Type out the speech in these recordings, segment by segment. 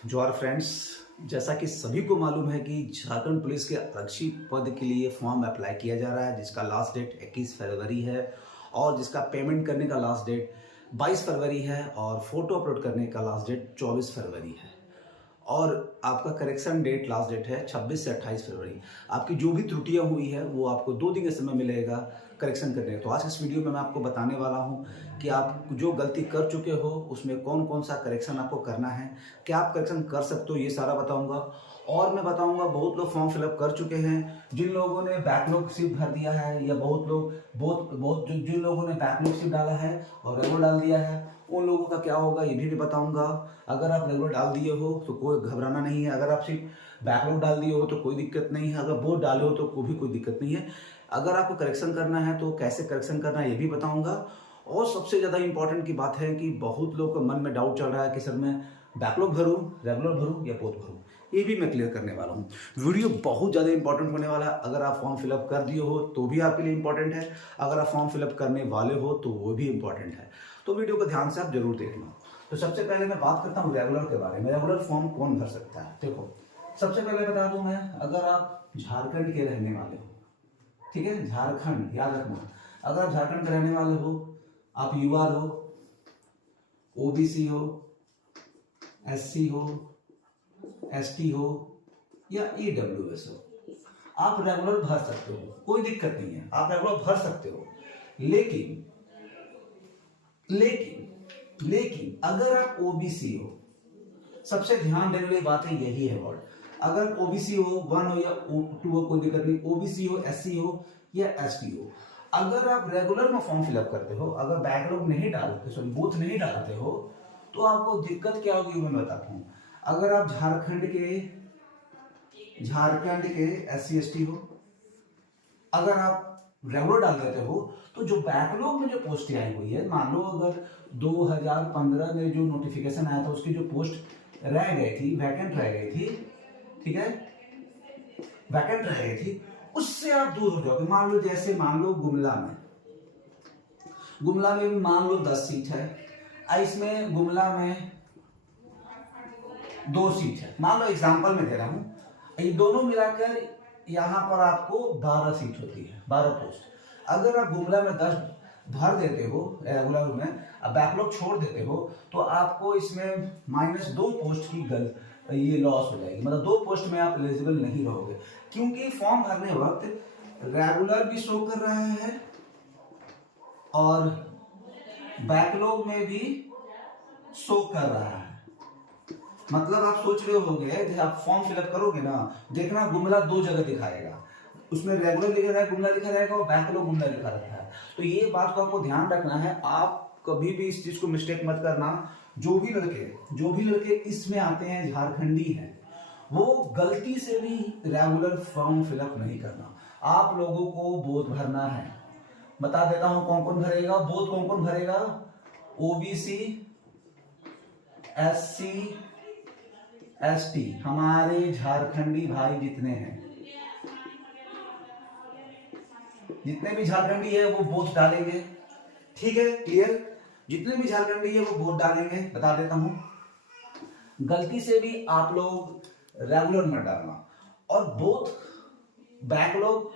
जोहार फ्रेंड्स। जैसा कि सभी को मालूम है कि झारखंड पुलिस के आरक्षी पद के लिए फॉर्म अप्लाई किया जा रहा है, जिसका लास्ट डेट 21 फरवरी है और जिसका पेमेंट करने का लास्ट डेट 22 फरवरी है और फोटो अपलोड करने का लास्ट डेट 24 फरवरी है और आपका करेक्शन डेट लास्ट डेट है 26 से 28 फरवरी। आपकी जो भी त्रुटियां हुई है वो आपको 2 दिन का समय मिलेगा करेक्शन करने का। तो आज इस वीडियो में मैं आपको बताने वाला हूं कि आप जो गलती कर चुके हो उसमें कौन कौन सा करेक्शन आपको करना है, क्या आप करेक्शन कर सकते हो, ये सारा बताऊंगा। और मैं बताऊंगा बहुत लोग फॉर्म फिलअप कर चुके हैं, जिन लोगों ने बैकलॉग शिफ्ट भर दिया है या जिन लोगों ने बैकलॉग शिफ्ट डाला है और रेगुलर डाल दिया है, उन लोगों का क्या होगा ये भी बताऊंगा। अगर आप रेगुलर डाल दिए हो तो कोई घबराना नहीं है, अगर आप सिर्फ बैकलॉग डाल दिए हो तो कोई दिक्कत नहीं है, अगर बोर्ड डाले हो तो कोई दिक्कत नहीं है। अगर आपको करेक्शन करना है तो कैसे करेक्शन करना है ये भी बताऊंगा। और सबसे ज़्यादा इंपॉर्टेंट की बात है कि बहुत लोग के मन में डाउट चल रहा है कि सर मैं बैकलॉग भरूँ, रेगुलर भरूँ या बोथ भरूँ, ये भी मैं क्लियर करने वाला हूँ। वीडियो बहुत ज़्यादा इंपॉर्टेंट होने वाला है। अगर आप फॉर्म फिलअप कर दिए हो तो भी आपके लिए इंपॉर्टेंट है, अगर आप फॉर्म फिलअप करने वाले हो तो वो भी इंपॉर्टेंट है। तो वीडियो को ध्यान से आप जरूर देखना। तो सबसे पहले मैं बात करता हूँ रेगुलर के बारे में। रेगुलर फॉर्म कौन भर सकता है? देखो, सबसे पहले बता दूं मैं, अगर आप झारखंड के रहने वाले हो, ठीक है, झारखंड याद रखना, अगर आप झारखंड के रहने वाले हो, आप युवा हो, ओबीसी हो, एससी हो, एसटी हो या ईडब्ल्यूएस हो, आप रेगुलर भर सकते हो, कोई दिक्कत नहीं है, आप रेगुलर भर सकते हो। लेकिन अगर आप ओबीसी हो, सबसे ध्यान देने वाली बात है यही है वर्ड, अगर ओबीसी हो, 1 हो या 2 हो, कोई दिक्कत नहीं, ओबीसी हो, एससी हो या एसटी हो, अगर आप रेगुलर में फॉर्म फिलअप करते हो, अगर बैकलॉग नहीं डालते, सॉरी बूथ नहीं डालते हो, तो आपको दिक्कत क्या होगी मैं बताता हूं। अगर आप झारखंड के एससी एसटी हो, अगर आप रेगुलर डाल देते हो तो जो बैकलॉग में जो पोस्ट आई हुई है, मान लो अगर 2015 में जो नोटिफिकेशन आया था उसकी जो पोस्ट रह गई थी, वैकेंट रह गई थी, ठीक है, वैकेंट रह गई थी, उससे आप दूर हो जाओगे। मान लो जैसे मान लो गुमला में मान लो 10 सीट है, इसमें गुमला में 2 सीट है, मान लो एग्जांपल में दे रहा हूं, ये दोनों मिलाकर यहां पर आपको 12 सीट होती है, 12 पोस्ट। अगर आप गुमला में 10 भर देते हो रेगुलर में, अब बैकलॉग छोड़ देते हो, तो आपको इसमें -2 पोस्ट की ये लॉस हो जाएगी, मतलब 2 पोस्ट में आप एलिजिबल नहीं रहोगे, क्योंकि फॉर्म भरने वक्त रेगुलर भी शो कर रहा है और बैकलॉग में भी शो कर रहा है। मतलब आप सोच रहे होंगे जब आप फॉर्म फिलअप करोगे ना, देखना गुमला 2 जगह दिखाएगा, उसमें रेगुलर लिखा रहेगा, गुमला लिखा रहेगा और बैकलॉग गुमला लिखा रहता है। तो ये बात को आपको ध्यान रखना है, आप कभी भी इस चीज को मिस्टेक मत करना। जो भी लड़के इसमें आते हैं, झारखंडी हैं, वो गलती से भी रेगुलर फॉर्म फिलअप नहीं करना। आप लोगों को बोथ भरना है। बता देता हूं कौन कौन भरेगा बोथ, कौन कौन भरेगा, ओबीसी, एससी, एसटी, हमारे झारखंडी भाई जितने हैं, जितने भी झारखंडी है वो वोट डालेंगे, ठीक है, क्लियर, जितने भी झारखंडी है वो वोट डालेंगे। बता देता हूं, गलती से भी आप लोग रेगुलर मत डालना। और बोथ बैकलॉग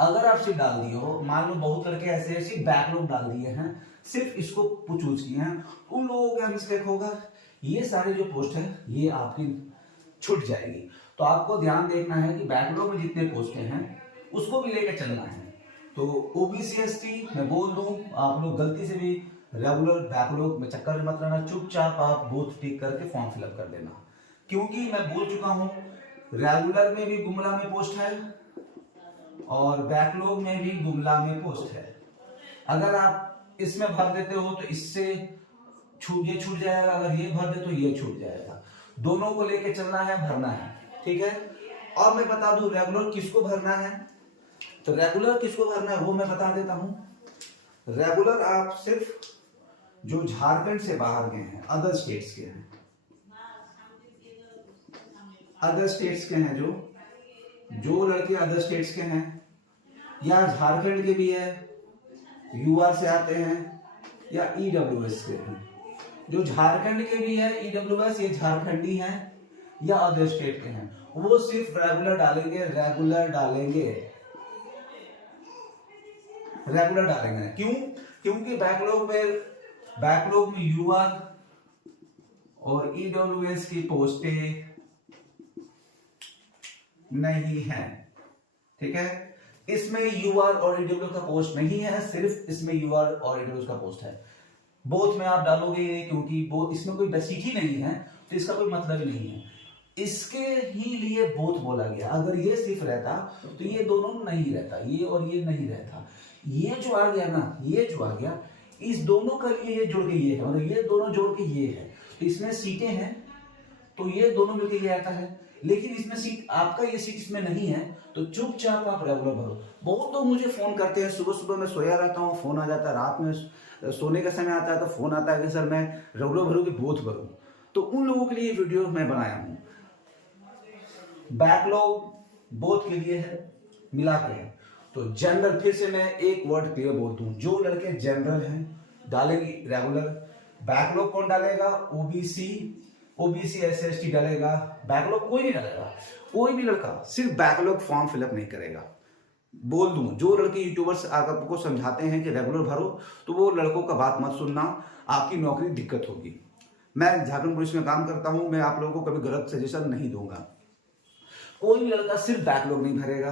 अगर आप सिर्फ डाल दिए हो, मान लो बहुत लड़के ऐसे सिर्फ बैकलॉग डाल दिए हैं, सिर्फ इसको चूज किए हैं, उन लोगों का मिस्टेक होगा, ये सारे जो पोस्ट है ये आपकी छूट जाएगी। तो आपको ध्यान देखना है कि बैकलॉग में जितने पोस्ट हैं उसको भी लेकर चलना है। तो ओबीसी एसटी मैं बोल दूं, आप लोग गलती से भी रेगुलर बैकलॉग में चक्कर में मत रहना, चुपचाप आप बोथ टिक करके फॉर्म फिलअप कर देना, क्योंकि मैं बोल चुका हूं रेगुलर में भी गुमला में पोस्ट है और बैकलॉग में भी गुमला में पोस्ट है। अगर आप इसमें भर देते हो तो इससे ये छूट जाएगा, अगर ये भर दे तो ये छूट जाएगा, दोनों को लेके चलना है, भरना है, ठीक है। और मैं बता दूं रेगुलर किसको भरना है, तो रेगुलर किसको भरना है वो मैं बता देता हूं। रेगुलर आप सिर्फ जो झारखंड से बाहर गए हैं, अदर स्टेट्स के हैं, जो लड़के अदर स्टेट्स के हैं या झारखंड के भी है, यूआर से आते हैं या ईडब्ल्यूएस के हैं, जो झारखंड के भी है ईडब्ल्यूएस, ये झारखंडी हैं या अदर स्टेट के हैं, वो सिर्फ रेगुलर डालेंगे, रेगुलर डालेंगे, रेगुलर डालेंगे। क्यों? क्योंकि बैकलॉग में यूआर और ईडब्ल्यूएस की पोस्टें नहीं है, ठीक है। इसमें यूआर और ईडब्ल्यू का पोस्ट नहीं है, सिर्फ इसमें यूआर और ईडब्ल्यू का पोस्ट है। बोथ में आप डालोगे क्योंकि इसमें कोई बेसिक ही नहीं है तो इसका कोई मतलब ही नहीं है, इसके ही लिए बोथ बोला गया। अगर ये सिर्फ रहता तो ये दोनों नहीं रहता, ये और ये नहीं रहता। ये जो आ गया ना, ये जो आ गया, इस दोनों का लिए ये जोड़ के ये है, मतलब ये दोनों जोड़ के ये है, तो इसमें सीटें हैं तो ये दोनों मिलके ये आता है। लेकिन इसमें सीट, आपका ये सीट इसमें नहीं है तो चुपचाप आप रेगुलर भरो। बहुत लोग मुझे फोन करते हैं, सुबह सुबह मैं सोया रहता हूँ, फोन आ जाता है, रात में सोने का समय आता है तो फोन आता है कि सर मैं रेगुलर भरूँ कि बोथ भरूँ। तो उन लोगों के लिए वीडियो मैं बनाया हूँ। बैकलॉग बोथ के लिए है, मिला के है। तो जनरल, फिर से मैं एक वर्ड क्लियर बोल दूं, जो लड़के जनरल हैं डालेंगे रेगुलर। बैकलॉग कौन डालेगा? ओबीसी SC डालेगा। बैकलॉग कोई नहीं डालेगा, कोई भी लड़का सिर्फ बैकलॉग फॉर्म फिलअप नहीं करेगा। बोल दूं, जो लड़के यूट्यूबर्स आपको समझाते हैं कि रेगुलर भरो, तो वो लड़कों का बात मत सुनना, आपकी नौकरी दिक्कत होगी। मैं झारखंड पुलिस में काम करता हूं, मैं आप लोगों को कभी गलत सजेशन नहीं दूंगा। कोई भी लड़का सिर्फ बैकलॉग नहीं भरेगा,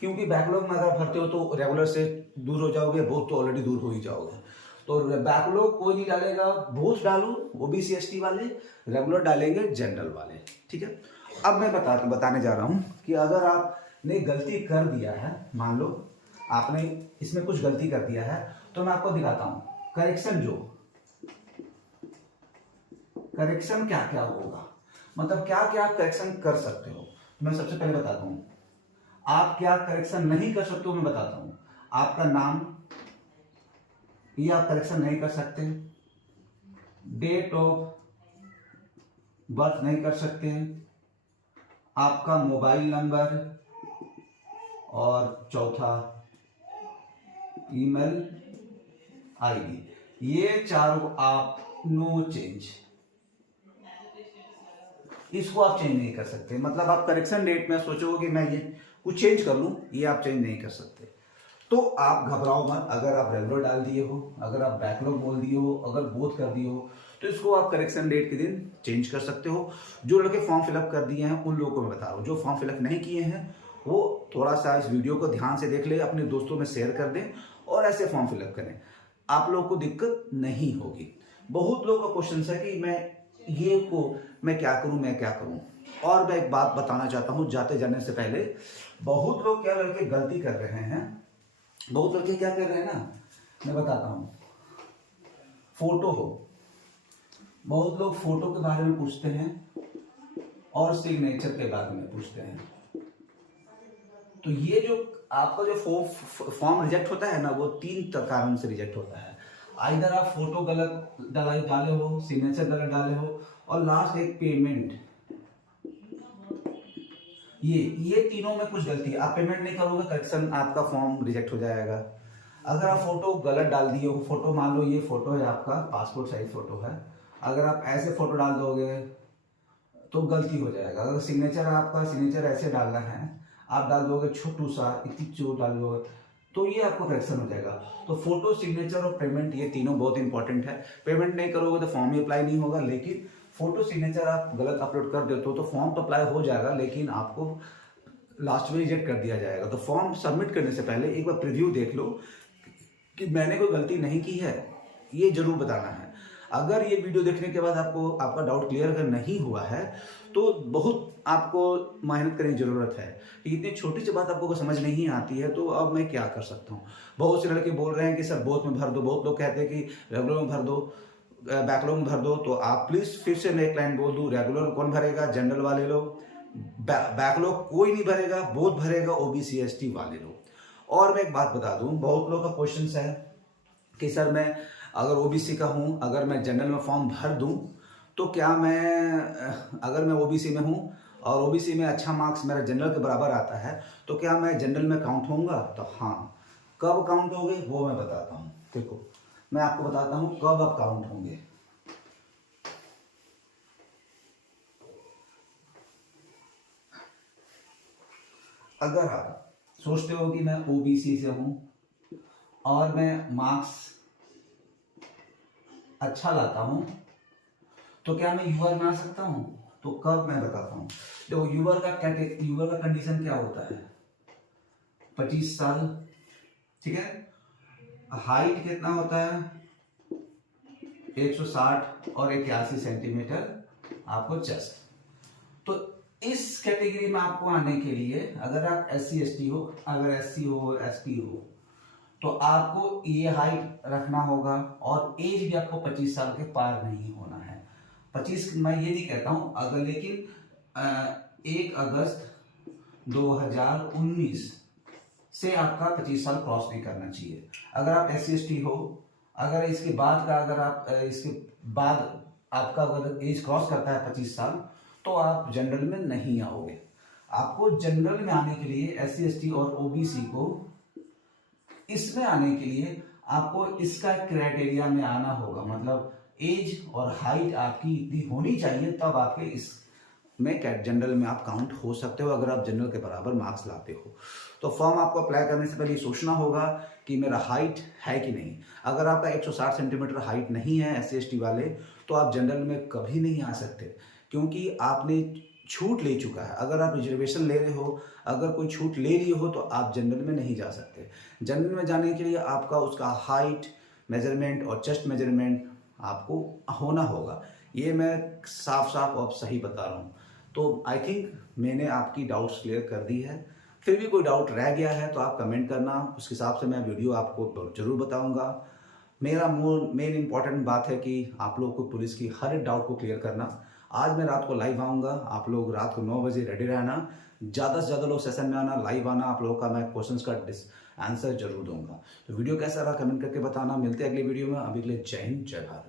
क्योंकि बैकलॉग में अगर भरते हो तो रेगुलर से दूर हो जाओगे, बहुत तो ऑलरेडी दूर हो ही जाओगे। तो बैकलॉग कोई नहीं डालेगा, बहुत डालो ओबीसी ST वाले, रेगुलर डालेंगे जनरल वाले, ठीक है। अब मैं बताने जा रहा हूं कि अगर आपने गलती कर दिया है, मान लो आपने इसमें कुछ गलती कर दिया है, तो मैं आपको दिखाता हूं करेक्शन क्या क्या होगा, मतलब क्या क्या आप करेक्शन कर सकते हो। तो मैं सबसे पहले बताता हूं आप क्या करेक्शन नहीं कर सकते हो। मैं बताता हूं, आपका नाम ये आप करेक्शन नहीं कर सकते, डेट ऑफ बर्थ नहीं कर सकते, आपका मोबाइल नंबर, और चौथा ईमेल ID, ये चारों आप नो चेंज, इसको आप चेंज नहीं कर सकते। मतलब आप करेक्शन डेट में सोचोगे कि मैं ये कुछ चेंज कर लूं, ये आप चेंज नहीं कर सकते। तो आप घबराओ मत, अगर आप रेगुलर डाल दिए हो, अगर आप बैकलॉग बोल दिए हो, अगर बोथ कर दिए हो, तो इसको आप करेक्शन डेट के दिन चेंज कर सकते हो। जो लड़के फॉर्म फिलअप कर दिए हैं उन लोगों को मैं बता रहा हूँ, जो फॉर्म फिलअप नहीं किए हैं वो थोड़ा सा इस वीडियो को ध्यान से देख ले, अपने दोस्तों में शेयर कर दें और ऐसे फॉर्म फिलअप करें, आप लोगों को दिक्कत नहीं होगी। बहुत लोगों का क्वेश्चन है कि मैं क्या करूं। और मैं एक बात बताना चाहता हूं जाते जाने से पहले, बहुत लोग क्या लड़के गलती कर रहे हैं, बहुत लड़के क्या कर रहे हैं ना, मैं बताता हूं। फोटो हो, बहुत लोग फोटो के बारे में पूछते हैं और सिग्नेचर के बारे में पूछते हैं। तो ये जो आपका जो फॉर्म रिजेक्ट होता है ना, वो 3 कारण से रिजेक्ट होता है। आइदर आप फोटो गलत डाले हो, सिग्नेचर गलत डाले हो, और लास्ट एक पेमेंट, ये तीनों में कुछ गलती है। आप पेमेंट नहीं करोगे, करेक्शन आपका फॉर्म रिजेक्ट हो जाएगा। अगर आप फोटो गलत डाल दिए हो, फोटो मान लो ये फोटो है आपका, पासपोर्ट साइज फोटो है, अगर आप ऐसे फोटो डाल दोगे तो गलती हो जाएगा। अगर सिग्नेचर आपका सिग्नेचर ऐसे डालना है, आप डाल दोगे छोटू सा, इतनी चोट डाल दोगे, तो ये आपको करेक्शन हो जाएगा। तो फोटो, सिग्नेचर और पेमेंट, ये तीनों बहुत इंपॉर्टेंट है। पेमेंट नहीं करोगे तो फॉर्म ही अप्लाई नहीं होगा, लेकिन फोटो सिग्नेचर आप गलत अपलोड कर देते हो तो फॉर्म तो अप्लाई हो जाएगा, लेकिन आपको लास्ट में रिजेक्ट कर दिया जाएगा। तो फॉर्म सबमिट करने से पहले एक बार प्रीव्यू देख लो कि मैंने कोई गलती नहीं की है, ये जरूर बताना है। अगर ये वीडियो देखने के बाद आपका डाउट क्लियर अगर नहीं हुआ है तो बहुत आपको मेहनत करने की जरूरत है। इतनी छोटी सी बात आपको समझ नहीं आती है तो अब मैं क्या कर सकता हूँ। बहुत से लड़के बोल रहे हैं कि सर बोथ में भर दो, बहुत लोग कहते हैं कि रेगुलर में भर दो, बैकलॉग में भर दो। तो आप प्लीज फिर से मैं एक लाइन बोल दूं, रेगुलर कौन भरेगा? जनरल वाले लोग। बैकलॉग कोई नहीं भरेगा, बोथ भरेगा ओबीसी ST वाले लोग। और मैं एक बात बता दूं, बहुत लोगों का क्वेश्चन है कि सर मैं अगर ओबीसी का हूं, अगर मैं जनरल में फॉर्म भर दूं तो क्या अगर मैं ओबीसी में हूं और ओबीसी में अच्छा मार्क्स मेरा जनरल के बराबर आता है तो क्या मैं जनरल में काउंट होऊंगा? तो हाँ, कब काउंट होंगे वो मैं बताता हूँ। देखो, मैं आपको बताता हूँ कब आप काउंट होंगे। अगर आप सोचते हो कि मैं ओबीसी से हूं और मैं मार्क्स अच्छा लाता हूं, तो क्या मैं यूआर में आ सकता हूं? तो कब, मैं बताता हूं। देखो यूआर का कंडीशन क्या होता है, 25 साल, ठीक है। हाइट कितना होता है, 160 और 81 सेंटीमीटर आपको चेस्ट। तो इस कैटेगरी में आपको आने के लिए, अगर आप SC/ST हो, अगर SC हो, ST हो, तो आपको ये हाइट रखना होगा और एज भी आपको 25 साल के पार नहीं होना है। 25 मैं ये नहीं कहता हूं अगर, लेकिन 1 अगस्त 2019 से आपका 25 साल क्रॉस नहीं करना चाहिए। अगर आप SC/ST हो, अगर इसके बाद का, अगर आप इसके बाद आपका अगर एज क्रॉस करता है 25 साल, तो आप जनरल में नहीं आओगे। आपको जनरल में आने के लिए, SC/ST और OBC को इसमें आने के लिए आपको इसका क्राइटेरिया में आना होगा, मतलब एज और हाइट आपकी इतनी होनी चाहिए, तब आपके इस में जनरल में आप काउंट हो सकते हो, अगर आप जनरल के बराबर मार्क्स लाते हो। तो फॉर्म आपको अप्लाई करने से पहले सोचना होगा कि मेरा हाइट है कि नहीं। अगर आपका 160 सेंटीमीटर हाइट नहीं है SC/ST वाले, तो आप जनरल में कभी नहीं आ सकते, क्योंकि आपने छूट ले चुका है। अगर आप रिजर्वेशन ले रहे हो, अगर कोई छूट ले लिए हो, तो आप जनरल में नहीं जा सकते। जनरल में जाने के लिए आपका उसका हाइट मेजरमेंट और चेस्ट मेजरमेंट आपको होना होगा। ये मैं साफ साफ और सही बता रहा हूँ। तो आई थिंक मैंने आपकी डाउट्स क्लियर कर दी है। फिर भी कोई डाउट रह गया है तो आप कमेंट करना, उसके हिसाब से मैं वीडियो आपको जरूर बताऊंगा। मेरा मेन इंपॉर्टेंट बात है कि आप लोगों को पुलिस की हर एक डाउट को क्लियर करना। आज मैं रात को लाइव आऊँगा, आप लोग रात को 9 बजे रेडी रहना। ज़्यादा से ज़्यादा लोग सेशन में आना, लाइव आना, आप लोगों का मैं क्वेश्चंस का आंसर जरूर दूंगा। तो वीडियो कैसा रहा कमेंट करके बताना। मिलते हैं अगली वीडियो में, अभी के लिए जय हिंद, जय भारत।